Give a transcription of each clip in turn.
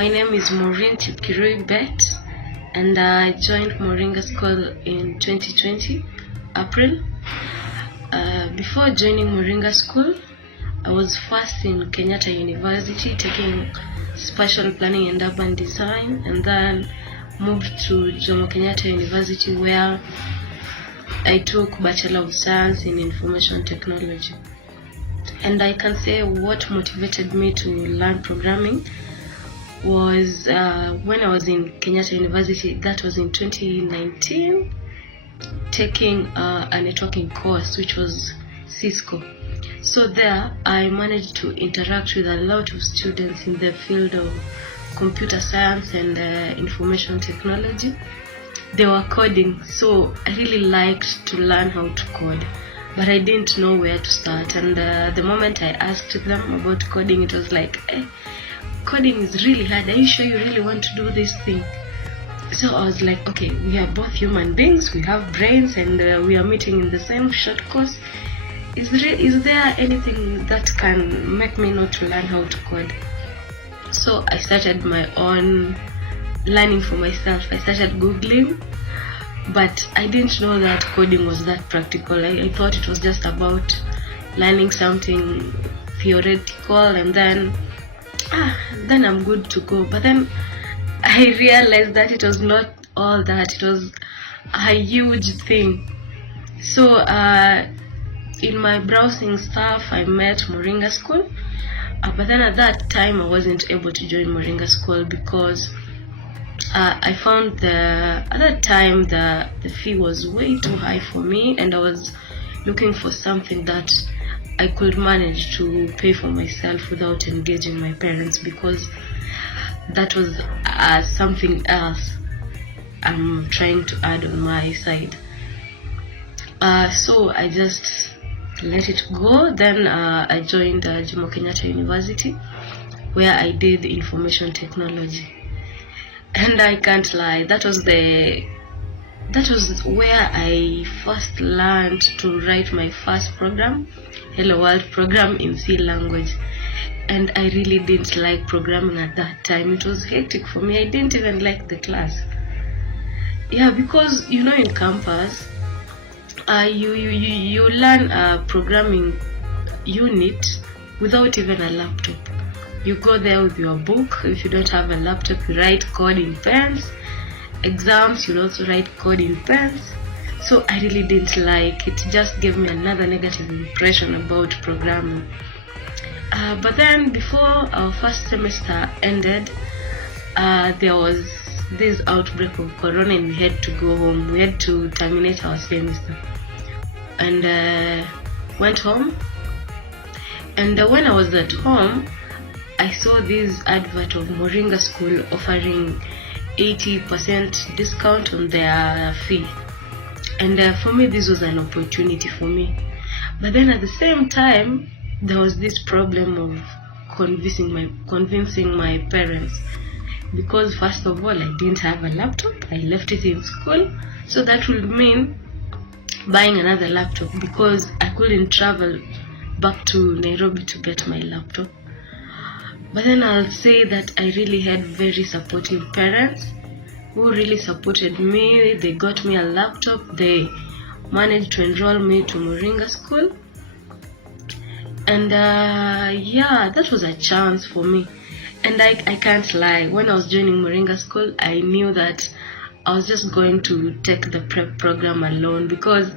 My name is Maureen Chepkirui and I joined Moringa School in 2020, April. Before joining Moringa School, I was first in Kenyatta University taking Spatial Planning and Urban Design, and then moved to Jomo Kenyatta University where I took Bachelor of Science in Information Technology. And I can say what motivated me to learn programming was when I was in Kenyatta University, that was in 2019, taking a networking course which was Cisco. So there I managed to interact with a lot of students in the field of computer science and information technology. They were coding, so I really liked to learn how to code, but I didn't know where to start. And the moment I asked them about coding, it was like, coding is really hard. Are you sure you really want to do this thing? So I was like, okay, we are both human beings, we have brains, and we are meeting in the same short course. Is there anything that can make me not to learn how to code? So I started my own learning for myself. I started Googling, but I didn't know that coding was that practical. I thought it was just about learning something theoretical and then I'm good to go. But then I realized that it was not all that. It was a huge thing. So in my browsing stuff, I met Moringa School. But then at that time, I wasn't able to join Moringa School because I found at that time the fee was way too high for me, and I was looking for something that I could manage to pay for myself without engaging my parents, because that was something else I'm trying to add on my side. So I just let it go. Then I joined Jomo Kenyatta University, where I did information technology. And I can't lie, that was where I first learned to write my first program, Hello World program in C language. And I really didn't like programming at that time. It was hectic for me. I didn't even like the class. Yeah, because in campus, you learn a programming unit without even a laptop. You go there with your book. If you don't have a laptop, you write code in pens. Exams, you'll also write code in pens. So I really didn't like it. It just gave me another negative impression about programming. But then before our first semester ended, there was this outbreak of corona and we had to go home. We had to terminate our semester. And went home. And when I was at home, I saw this advert of Moringa School offering 80% discount on their fee. And for me, this was an opportunity for me. But then at the same time, there was this problem of convincing my parents. Because first of all, I didn't have a laptop. I left it in school. So that would mean buying another laptop, because I couldn't travel back to Nairobi to get my laptop. But then I'll say that I really had very supportive parents who really supported me. They got me a laptop. They managed to enroll me to Moringa School. And that was a chance for me. And I can't lie, when I was joining Moringa School, I knew that I was just going to take the prep program alone, because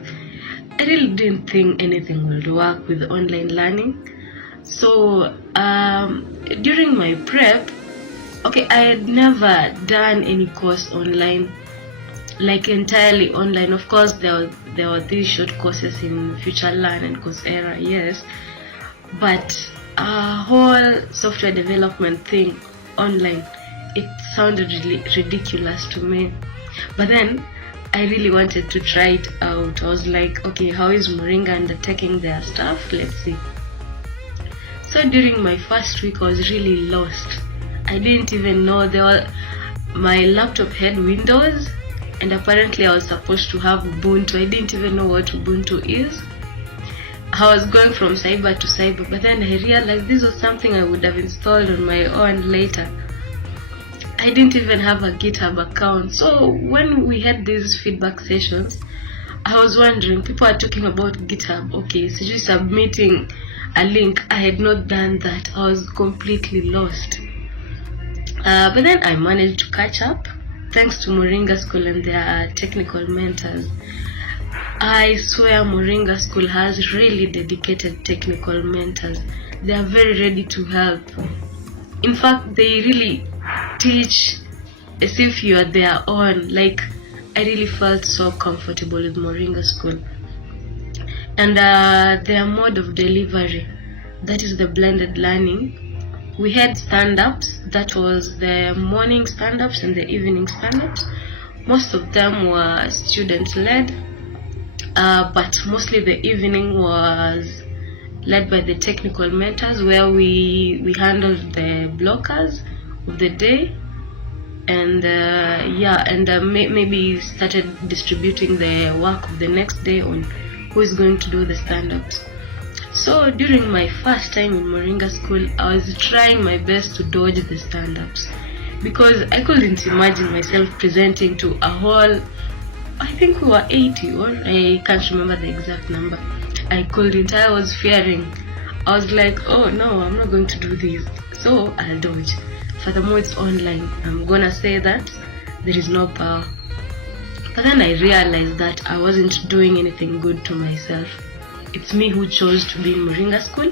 I really didn't think anything would work with online learning. So during my prep, I had never done any course online, like entirely online. Of course, there were these short courses in Future Learn and Coursera, yes, but a whole software development thing online, it sounded really ridiculous to me. But then I really wanted to try it out. I was like, okay, how is Moringa undertaking their stuff? Let's see. So during my first week, I was really lost. I didn't even know my laptop had Windows, and apparently I was supposed to have Ubuntu. I didn't even know what Ubuntu is. I was going from cyber to cyber, but then I realized this was something I would have installed on my own later. I didn't even have a GitHub account. So when we had these feedback sessions, I was wondering, people are talking about GitHub. Okay, so just submitting a link. I had not done that. I was completely lost. But then I managed to catch up, thanks to Moringa School and their technical mentors. I swear Moringa School has really dedicated technical mentors. They are very ready to help. In fact, they really teach as if you are their own. Like, I really felt so comfortable with Moringa School. And their mode of delivery, that is the blended learning. We had stand-ups, that was the morning stand-ups and the evening stand-ups. Most of them were student-led, but mostly the evening was led by the technical mentors, where we handled the blockers of the day, and maybe started distributing the work of the next day on who is going to do the stand-ups. So during my first time in Moringa School, I was trying my best to dodge the stand-ups, because I couldn't imagine myself presenting to a whole, I think we were 80, or I can't remember the exact number. I couldn't. I was fearing. I was like, oh no, I'm not going to do this. So I'll dodge. Furthermore, it's online. I'm gonna say that there is no power. But then I realized that I wasn't doing anything good to myself. It's me who chose to be in Moringa School,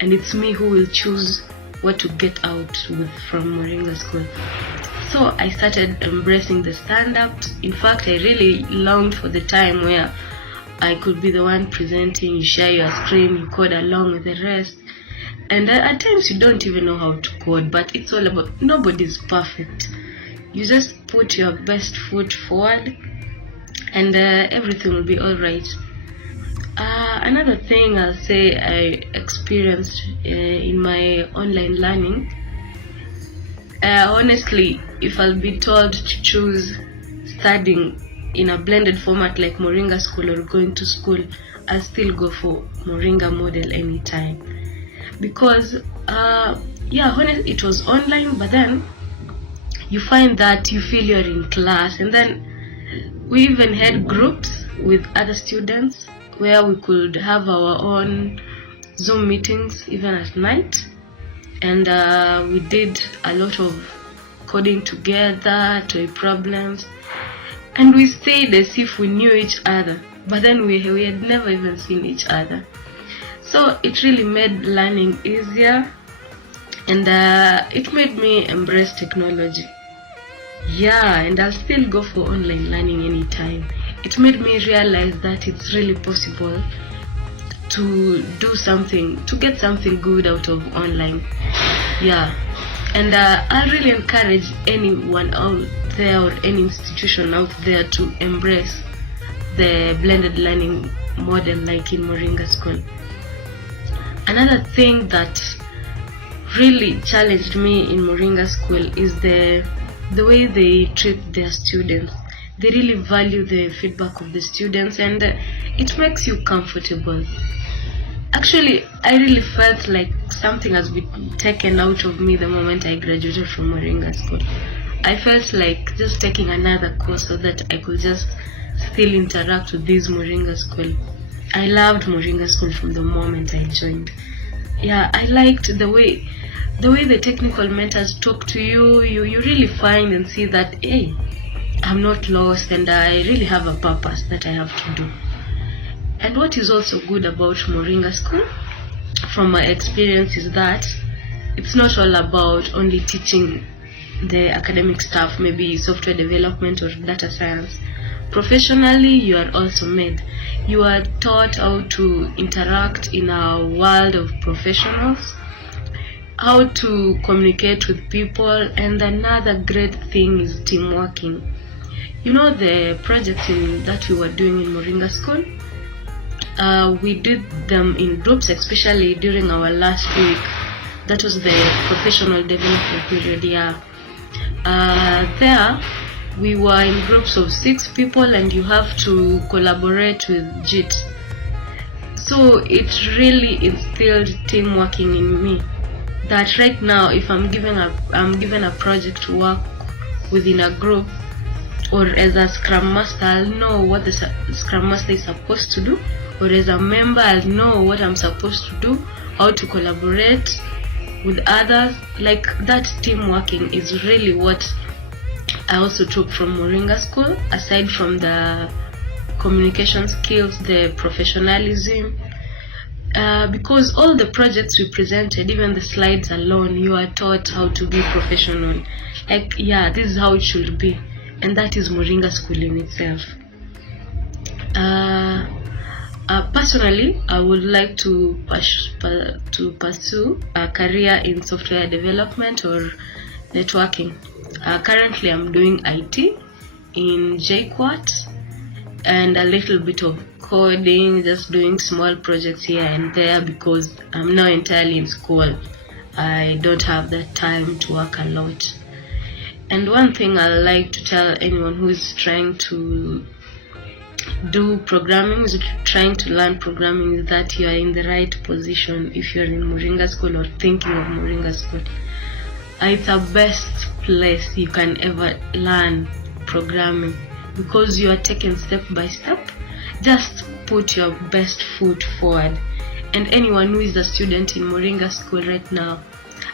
and it's me who will choose what to get out with from Moringa School. So I started embracing the stand-ups. In fact, I really longed for the time where I could be the one presenting, you share your screen, you code along with the rest. And at times you don't even know how to code, but it's all about, nobody's perfect. You just put your best foot forward, and everything will be alright. Another thing I'll say I experienced in my online learning, honestly, if I'll be told to choose studying in a blended format like Moringa School or going to school, I'll still go for Moringa model anytime. Because honestly, it was online, but then you find that you feel you're in class. And then we even had groups with other students where we could have our own Zoom meetings even at night, and we did a lot of coding together, toy problems, and we stayed as if we knew each other, but then we had never even seen each other. So it really made learning easier, and it made me embrace technology. And I'll still go for online learning anytime. It made me realize that it's really possible to do something, to get something good out of online. And I really encourage anyone out there or any institution out there to embrace the blended learning model like in Moringa School. Another thing that really challenged me in Moringa School is the way they treat their students. They really value the feedback of the students, and it makes you comfortable. Actually, I really felt like something has been taken out of me the moment I graduated from Moringa School. I felt like just taking another course so that I could just still interact with this Moringa School. I loved Moringa School from the moment I joined. I liked the way the technical mentors talk to you. You really find and see that, hey, I'm not lost, and I really have a purpose that I have to do. And what is also good about Moringa School, from my experience, is that it's not all about only teaching the academic stuff, maybe software development or data science. Professionally, you are also made. You are taught how to interact in a world of professionals, how to communicate with people, and another great thing is teamworking. You know, the projects that we were doing in Moringa School, we did them in groups, especially during our last week. That was the professional development period. There we were in groups of 6 people, and you have to collaborate with JIT. So it really instilled teamworking in me, that right now if I'm given a project to work within a group, or as a Scrum Master, I'll know what the Scrum Master is supposed to do, or as a member, I'll know what I'm supposed to do, how to collaborate with others. Like, that team working is really what I also took from Moringa School, aside from the communication skills, the professionalism, because all the projects we presented, even the slides alone, you are taught how to be professional. Like, yeah, this is how it should be, and that is Moringa School in itself. Personally, I would like to pursue a career in software development or networking. Currently, I'm doing IT in JQuat and a little bit of coding, just doing small projects here and there because I'm now entirely in school. I don't have that time to work a lot. And one thing I like to tell anyone who is trying to do programming, is trying to learn programming, is that you are in the right position if you're in Moringa School or thinking of Moringa School. It's the best place you can ever learn programming because you are taken step by step. Just put your best foot forward. And anyone who is a student in Moringa School right now,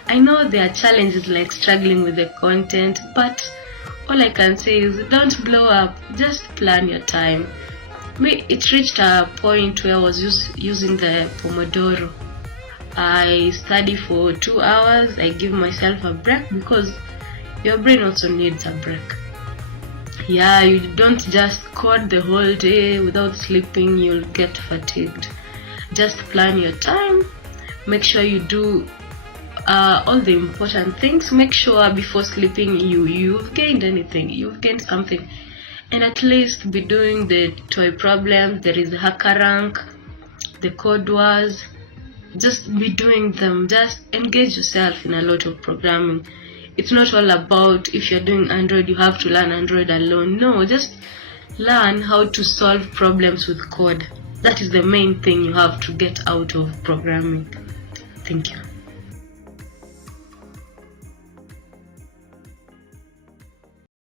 I know there are challenges like struggling with the content, but all I can say is don't blow up, just plan your time. It reached a point where I was using the Pomodoro. I study for 2 hours, I give myself a break because your brain also needs a break. Yeah, you don't just code the whole day without sleeping, you'll get fatigued. Just plan your time, make sure you do all the important things. Make sure before sleeping you've gained anything, you've gained something. And at least be doing the toy problems, there is the hacker rank, the code wars. Just be doing them, just engage yourself in a lot of programming. It's not all about if you're doing Android, you have to learn Android alone. No, just learn how to solve problems with code. That is the main thing you have to get out of programming. Thank you.